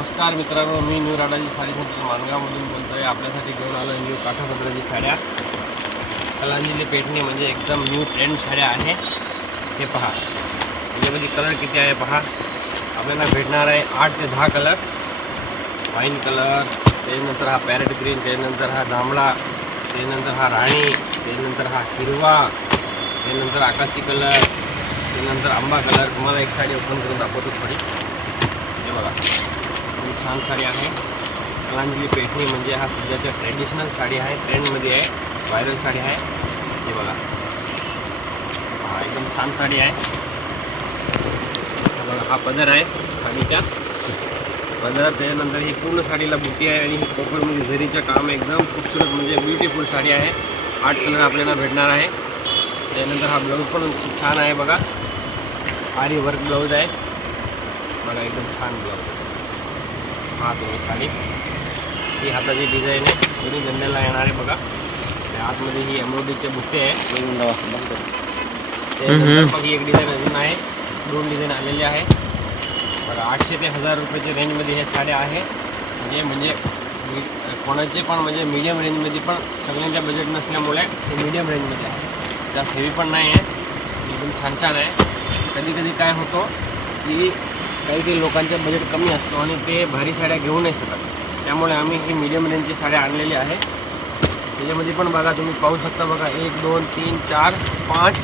नमस्कार मित्रांनो, मी new Radaji sari centre मानगावमधून बोलतो आहे. आपल्यासाठी घेऊन आलो न्यू काठापदराची साड्या. कलांजली पेटणी म्हणजे एकदम न्यू ट्रेंड साड्या आहे. हे पहा, याच्यामध्ये कलर किती आहे पहा. आपल्याला भेटणार आहे 8 ते 10 कलर. वाईन कलर, त्यानंतर हा पॅरेट ग्रीन, त्यानंतर हा जांभळा, त्यानंतर हा राणी, त्यानंतर हा हिरवा, त्यानंतर आकाशी कलर, त्यानंतर आंबा कलर. तुम्हाला एक साडी ओपन करून दाखवतो थोडी. हे बघा, खूप छान साडी आहे. कलांजली पेटणी म्हणजे हा सध्याच्या ट्रेडिशनल साडी आहे, ट्रेंडमध्ये आहे, व्हायरल साडी आहे. हे बघा, हा एकदम छान साडी आहे. हे बघा, हा पदर आहे साडीच्या. पदर, त्यानंतर ही पूर्ण साडीला बुटी आहे आणि ही कोपरमध्ये झरीचं काम आहे. एकदम खूपसूरत म्हणजे ब्युटिफुल साडी आहे. 8 कलर आपल्याला भेटणार आहे. त्यानंतर हा ब्लाऊज पण खूप छान आहे बघा, आरी वर्क ब्लाऊज आहे बघा, एकदम छान ब्लाऊज. हा तुम्ही साडी, ही हाताची डिझाईन आहे, दोन्ही गंड्याला येणार आहे बघा. आतमध्ये ही एम्ब्रॉयडरीचे बुट्टे आहे. त्यानंतर मग ही एक डिझाईन अजून आहे, 2 डिझाईन आलेले आहे बघा. 800 ते 1000 रुपयाच्या रेंजमध्ये हे साड्या आहे. म्हणजे कोणाचे पण म्हणजे मीडियम रेंजमध्ये, पण सगळ्यांच्या बजेट नसल्यामुळे हे मीडियम रेंजमध्ये आहे. जास्त हेवी पण नाही आहे, एकदम छान छान आहे. कधी कधी काय होतं की काही लोकांचा बजेट कमी असतो आणि ते भारी साड्या घेऊ नाही शकत. त्यामुळे आम्ही ही मीडियम रेंजची साड्या आणलेली आहे. त्याच्यामध्ये पण बघा, तुम्ही पाहू शकता बघा, 1 2 3 4 5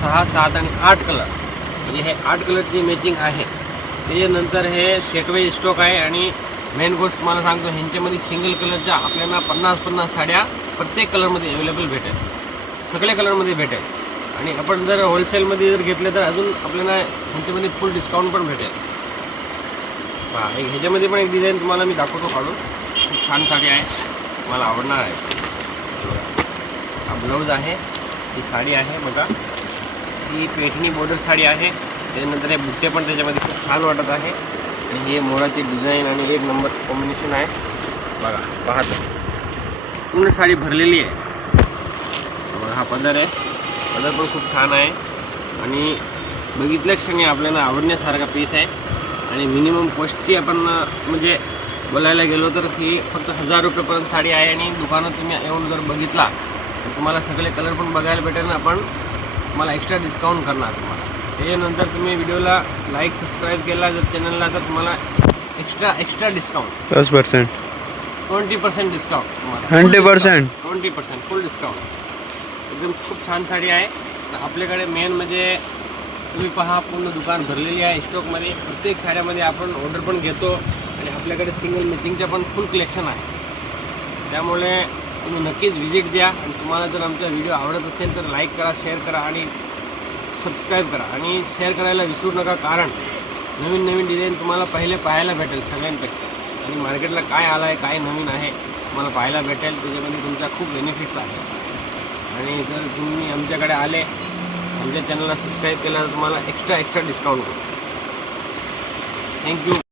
6 7 आणि 8 कलर. म्हणजे हे 8 कलरची मॅचिंग आहे. त्याच्यानंतर हे सेटवाईज स्टॉक आहे. आणि मेन गोष्ट तुम्हाला सांगतो, ह्यांच्यामध्ये सिंगल कलरच्या आपल्याला 50 साड्या प्रत्येक कलरमध्ये अवेलेबल भेटेल, सगळ्या कलरमध्ये भेटेल. आणि आपण जर होलसेलमध्ये जर घेतलं तर अजून आपल्याला ह्यांच्यामध्ये फुल डिस्काउंट पण भेटेल. पहा, ह्याच्यामध्ये पण एक डिझाईन तुम्हाला मी दाखवतो काढून. खूप छान साडी आहे, मला आवडणार आहे. हा ब्लाऊज आहे, ही साडी आहे बघा, ही पेठणी बॉर्डर साडी आहे. त्यानंतर हे बुट्टे पण त्याच्यामध्ये खूप छान वाटत आहे. आणि हे मोराची डिझाईन आणि एक नंबर कॉम्बिनेशन आहे बघा. पाहतो, पूर्ण साडी भरलेली आहे बघा. हा पदर आहे, पदर पण खूप छान आहे आणि बघितल्या क्षणी आपल्याला आवडण्यासारखा पीस आहे. आणि मिनिमम कॉस्टची आपण म्हणजे बोलायला गेलो तर ही फक्त 1000 रुपयेपर्यंत साडी आहे. आणि दुकानात तुम्ही येऊन जर बघितला तर तुम्हाला सगळे कलर पण बघायला भेटेल. आपण तुम्हाला एक्स्ट्रा डिस्काउंट करणार तुम्हाला. त्याच्यानंतर तुम्ही व्हिडिओला लाईक सबस्क्राईब केला जर चॅनलला, तर तुम्हाला एक्स्ट्रा डिस्काउंट 10%, 20% डिस्काउंट तुम्हाला. 100%, 20% फुल डिस्काउंट. एकदम खूप छान साडी आहे. आपल्याकडे मेन म्हणजे तुम्ही पहा, पूर्ण दुकान भरलेली आहे स्टॉकमध्ये. प्रत्येक साड्यामध्ये आपण ऑर्डर पण घेतो आणि आपल्याकडे सिंगल मीटिंगचं पण फुल कलेक्शन आहे. त्यामुळे तुम्ही नक्कीच व्हिजिट द्या. आणि तुम्हाला जर आमचा व्हिडिओ आवडत असेल तर लाईक करा, शेअर करा आणि सबस्क्राईब करा. आणि शेअर करायला विसरू नका, कारण नवीन नवीन डिझाईन तुम्हाला पहिले पाहायला भेटेल सगळ्यांपेक्षा. आणि मार्केटला काय आलं आहे, काय नवीन आहे तुम्हाला पाहायला भेटेल. त्याच्यामध्ये तुमच्या खूप बेनिफिट्स आहेत. आणि जर तुम्ही आमच्याकडे आले, आमच्या चॅनलला सबस्क्राईब केलं तर तुम्हाला एक्स्ट्रा डिस्काउंट करू. थँक्यू.